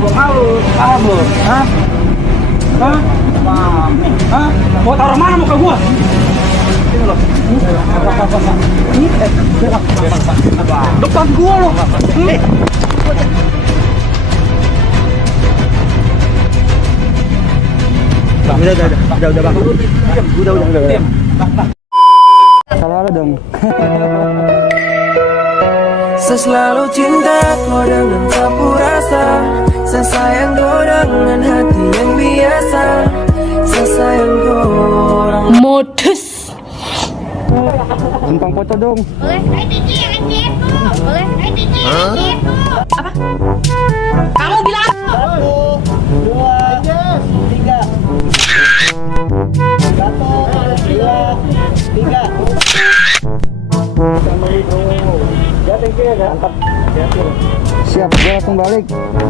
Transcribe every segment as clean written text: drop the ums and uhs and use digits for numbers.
gua malu, paham lu? Hah? Hah? Paham. Hah? Mau taruh mana muka gua? Ini loh. Depan gua loh. Udah, Bang. Udah. Salah dong. Selalu cinta kau dengan sapu rasa, sesayang kau dengan hati yang biasa, sesayang kau orang modus. Numpang foto dong. Boleh? Boleh? Apa? Kamu bilang 1, 2, 3. 1, 2, 3. Ya, thank you ya, angkat. Siap, gue langsung balik.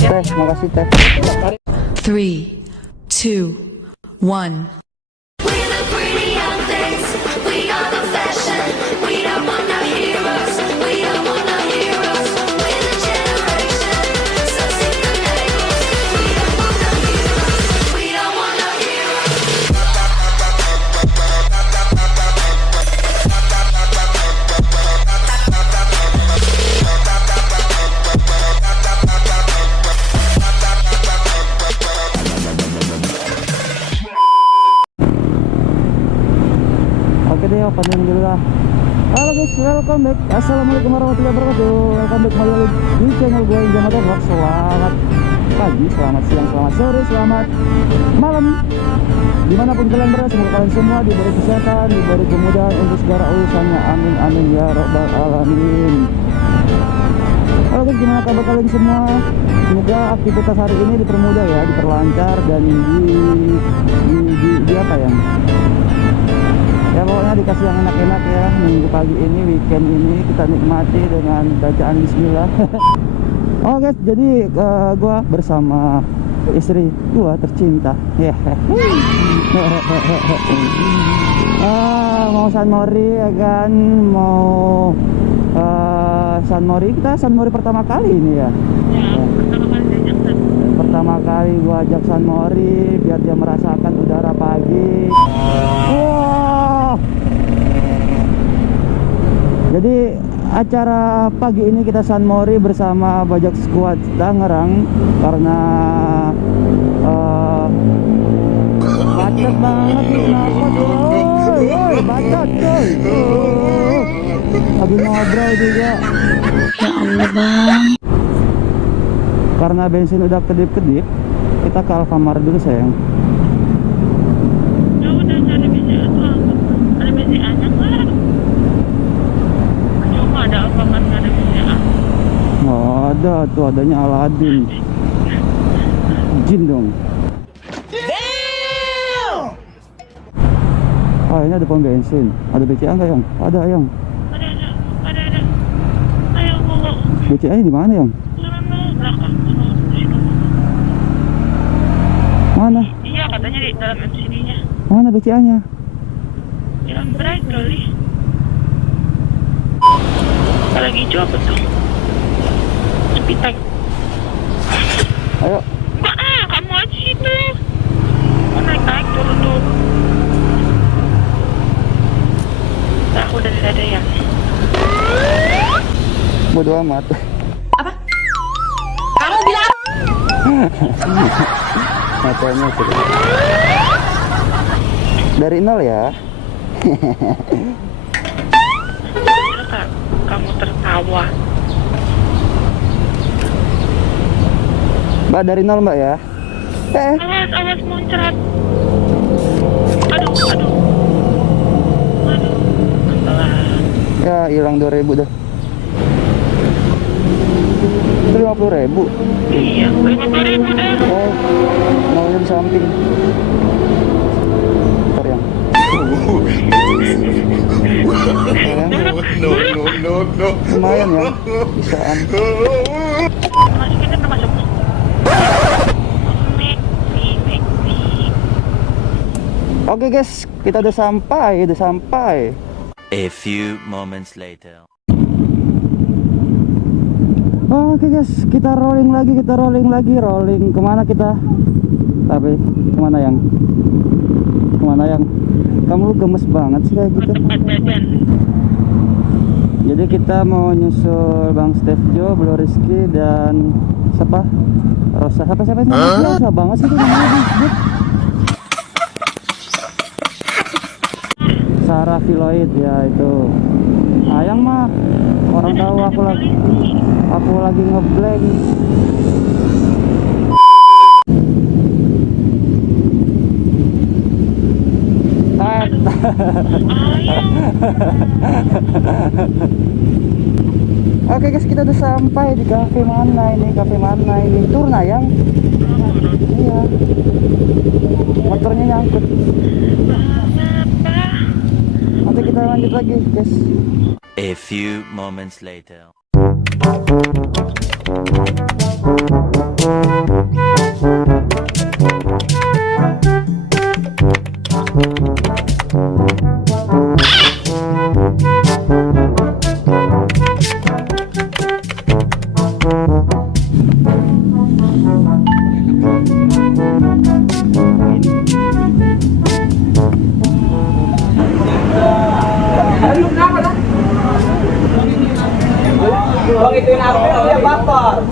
Teh, makasih teh. 3, 2, 1. Oke deh, opening dulu lah. Halo guys, welcome back. Assalamualaikum warahmatullahi wabarakatuh. Welcome back kembali di channel gue Injama Vlog. Selamat pagi, selamat siang, selamat sore, selamat malam. Dimanapun kalian berada, semoga kalian semua diberi kesehatan, diberi kemudahan untuk segala urusannya. Amin, amin ya robbal alamin. Halo guys, gimana kabar kalian semua? Semoga aktivitas hari ini dipermudah ya, diperlancar dan di apa ya? Ya pokoknya dikasih yang enak-enak ya. Minggu pagi ini, weekend ini kita nikmati dengan bacaan bismillah. Oh guys, jadi gua bersama istri gua tercinta. Mau San Mori ya kan, mau San Mori. Kita San Mori pertama kali ini ya. Pertama kali gua ajak San Mori biar dia merasakan udara pagi. Wow. Jadi acara pagi ini kita San Mori bersama Bajak Squad Tangerang karena bacot banget nih kenapa bacot coy. Lagi ngobrol juga. Ya Allah bang. Karena bensin udah kedip-kedip, kita ke Alfamart dulu sayang. ya udah cari BCA tuh apa? Ada BCA-nya nggak? Cuma ada apa kan nggak ada BCA? Oh ada tuh, adanya Aladin. Jin dong. Ah ini ada pom bensin. Ada BCA nggak yang? Ada yang. Ada. Ayo bawa. BCA nya di mana yang? Belakang. Mana? Iya katanya di dalam MCD-nya. Mana BCA nya? Yang bright kali. Lagi hijau apa tuh? Spitek. Ayo. Enggak kamu aja situ. Mau naik turun dulu. Nah, aku udah ada ya. Bodo amat. Apa? Kamu bilang? Matanya sih. Dari nol ya. Kamu tertawa. Mbak dari nol mbak ya. Awas muncrat. Aduh. Pelan. Ya hilang 2.000 dah. Itu 50.000. Iya, 50.000 dah. Oh, maunya di samping. Ntar yang. No. Lumayan ya, bisaan. Masukin kan masuk. Oke guys, kita udah sampai. A few moments later. Oke guys, kita rolling lagi, rolling kemana kita? Tapi kemana yang? Kamu gemes banget sih kayak gitu. Tempat jajan. Jadi kita mau nyusul Bang Stefjo, Blue Rizky dan siapa? Rosa, siapa Rosa banget sih itu namanya disebut. Sarah Filoid ya itu. Ayang mah orang tahu aku lagi ngeblank. Oke guys, kita udah sampai di kafe mana ini? Turun Ayang. Iya. Motornya nyangkut. Nanti kita lanjut lagi guys. A few moments later. Bang ituin aku dia baper.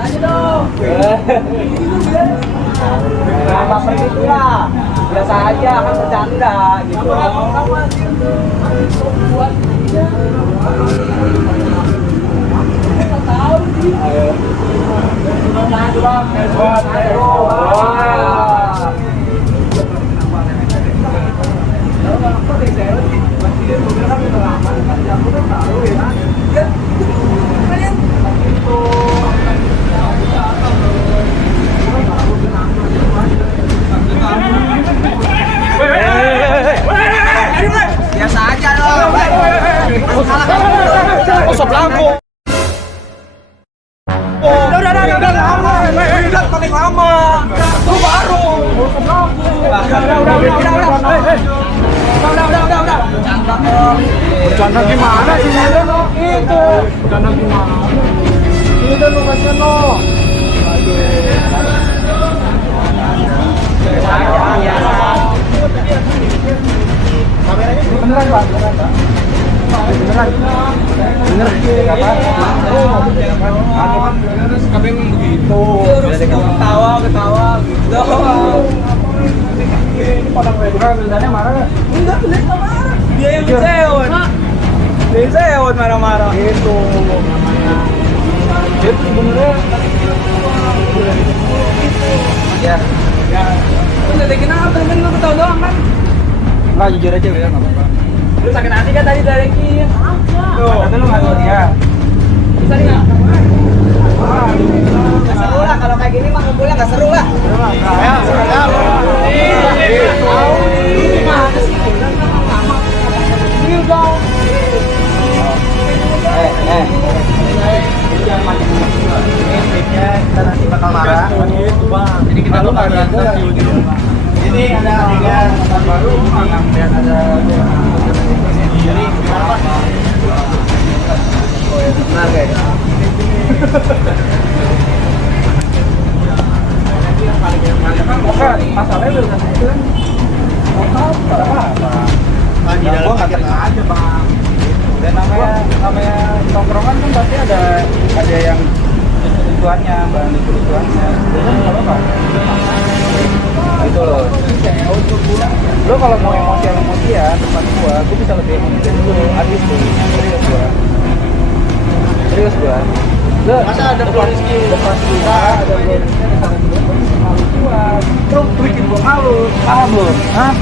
Aja dong. Baper gitu lah. Biasa aja kan bercanda gitu. Tahu sih. Ayo. Biasa aja dong. Kosong blanco. Udah paling lama. Lu baru. Udah. Bercanda gimana sih Nida no? Itu. Bercanda gimana? Nida no kasihan no. Beneran Pak? Beneran? Kami begitu. Ketawa gitu. Ini pada benerannya marah nggak? Enggak, bener nggak marah. Dia yang sewot. Dia sewot marah-marah. Itu. Itu sebenarnya. Ya. Lu ledekin apa? Kan lu ketawa doang kan? Enggak, jujur aja ya, nggak apa-apa. Lu sakit hati kan tadi ledekin? Tuh, kata lu nggak tahu dia. Bisa nggak? Nggak seru lah, kalau kayak gini mah kumpulnya nggak seru lah. Kita nanti bakal marah. Jadi kita lupa ini ada adegan baru, dan ada jadi kenapa? Benar guys. Masalahnya belum itu. Di dalam gua nggak terima aja bang. Dan namanya tongkrongan kan pasti ada yang tujuannya, barang tujuannya. Nggak apa-apa. Gitu loh. Lo kalau mau emosian tempat gua bisa lebih emosi dari lu. Habis tuh, serius gua. Lo masa ada Rizky depan kita, ada gua. Terus bikin gua malu, paham lo? Hah?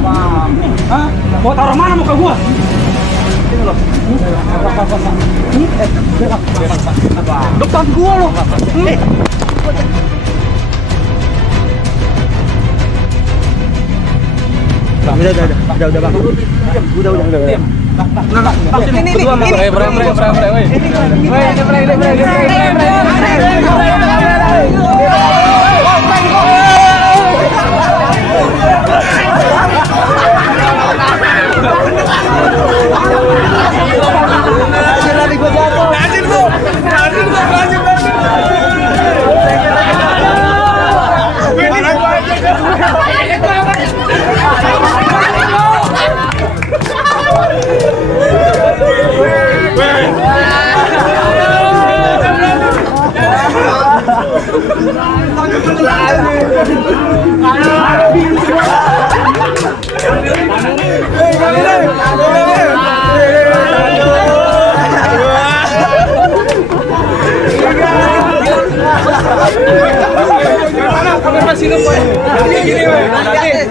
Paham. Hah? Mau taruh mana muka gua? Ini loh. Depan gua loh. Udah bang. Udah. Ini.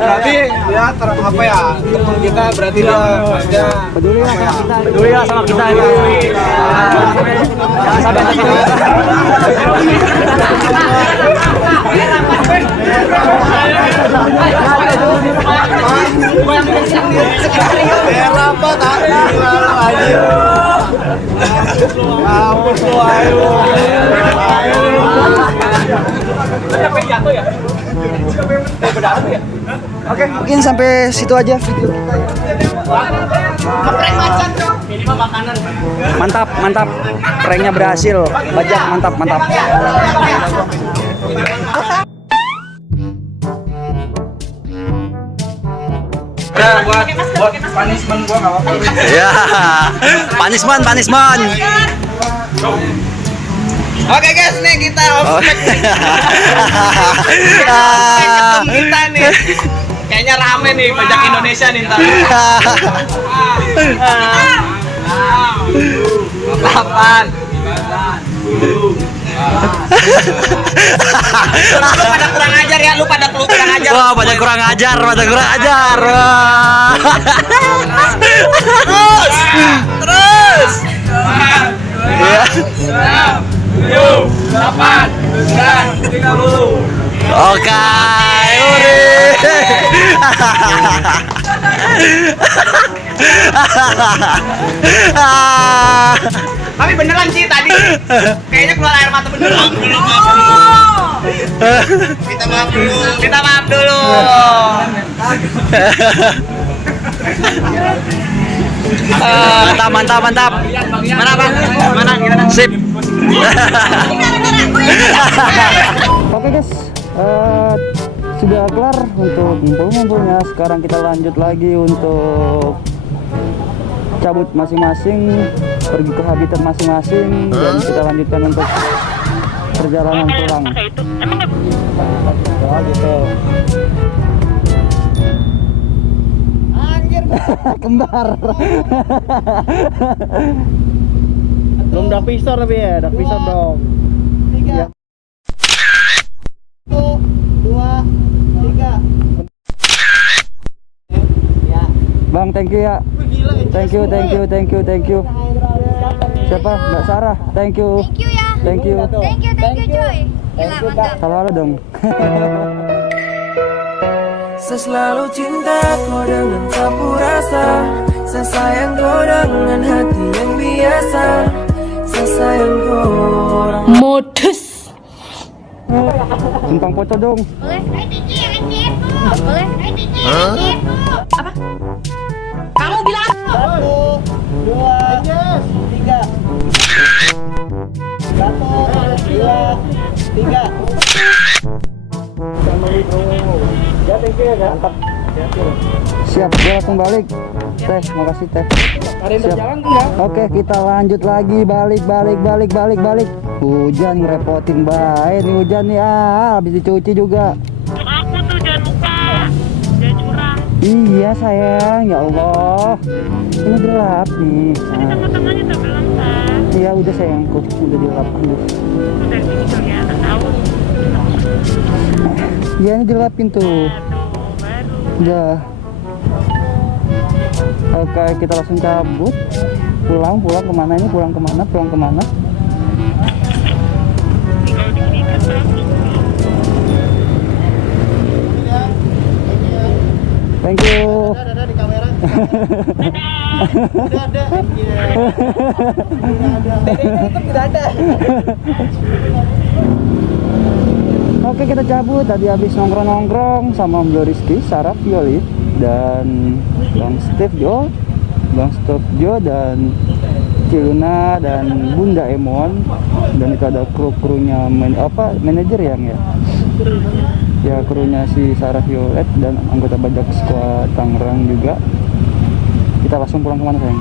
Berarti ya apa ya, teman kita berarti dia maksudnya Peduli lah sama kita ya. Jangan sampai Oke, mungkin sampai situ aja video kita ya. Mantap, mantap. Pranknya berhasil. Bajak, mantap, mantap. Ya, buat punishment gua enggak apa-apa. Ya, punishment. Oke guys, nih kita ospek kita nih. Kayaknya rame nih pajak Indonesia nih ntar. 8 Lu pada kurang ajar ya, lu pada kurang ajar. Wah, pada kurang ajar. Terus. 8 9 30. Oke, Tapi beneran sih tadi. Kayaknya keluar air mata beneran. Minta maaf dulu. Mantap. Mana Bang? Mana? Sip. Oke guys, sudah kelar untuk ngumpul-ngumpulnya. Sekarang kita lanjut lagi untuk cabut masing-masing, pergi ke habitat masing-masing, dan kita lanjutkan untuk perjalanan pulang. Pakai itu. Emang nggak Oh gitu. Kembar. Belum dak pisor tapi ya, dak pisor dong. 3 1 2 3. Bang, thank you ya. Thank you. Siapa? Mbak Sarah. Thank you. Thank you Joy. Gila mantap. Halo dong. Saya selalu cinta kau dengan sapu rasa, saya sayang kau dengan hati yang biasa, saya sayang kau orang. Modus. Simpang foto dong. Boleh? Boleh? Apa? Kamu bilang 1 2 3. 1 2 3. Ya, thank you ya. Mantap. Siap, gue langsung balik. Teh, makasih teh. Siap. Oke, kita lanjut lagi, balik. Hujan ngerepotin bae nih, hujan nih, habis dicuci juga. untuk aku tuh jangan lupa. Jangan curang. Iya sayang, ya Allah. Ini gelap nih. Tengah-tengahnya tak belum kan. Iya udah sayangku, udah dilap. Udah gini tuh ya, tak tahu. Iya ini dilapin tuh. Baru. Udah. Oke, kita langsung cabut. Pulang kemana ini? Pulang kemana? Tinggal dikirikan bagus. Thank you. Ada di kamera. Udah ada. Tidak ada. Oke, kita cabut. Tadi habis nongkrong sama Mbak Rizky, Sarah, Violet, dan Bang Steve Jo, dan Ciluna, dan Bunda Emon, dan itu ada krunya manajer yang ya krunya si Sarah Violet dan anggota Bajak Squad Tangerang juga. Kita langsung pulang kemana sayang?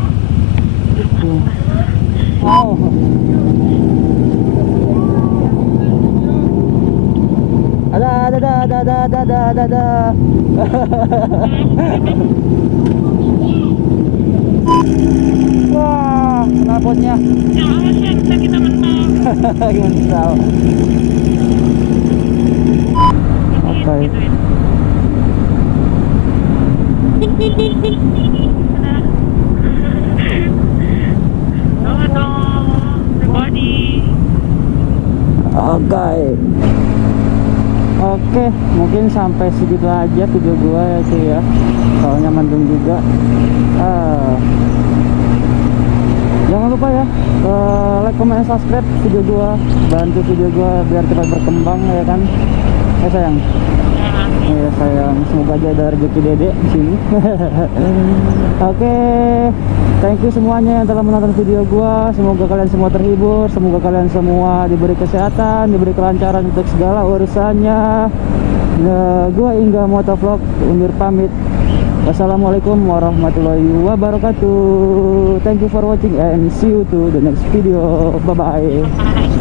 dadah, dadah, dadah. Wah, knalpotnya. Ya awas ya, bisa kita mentok. Mental. Oke. Everybody. Oke, mungkin sampai segitu aja video gua ya cuy ya. Soalnya mendung juga. Jangan lupa ya, like, comment, subscribe video gua, bantu video gua biar cepat berkembang ya kan. Sayang. Iya sayang, semoga aja ada rezeki Dede di sini. Oke, thank you semuanya yang telah menonton video gua. Semoga kalian semua terhibur, semoga kalian semua diberi kesehatan, diberi kelancaran untuk segala urusannya. Gua Ingga Motovlog undur pamit. Wassalamualaikum warahmatullahi wabarakatuh. Thank you for watching and see you to the next video. Bye bye.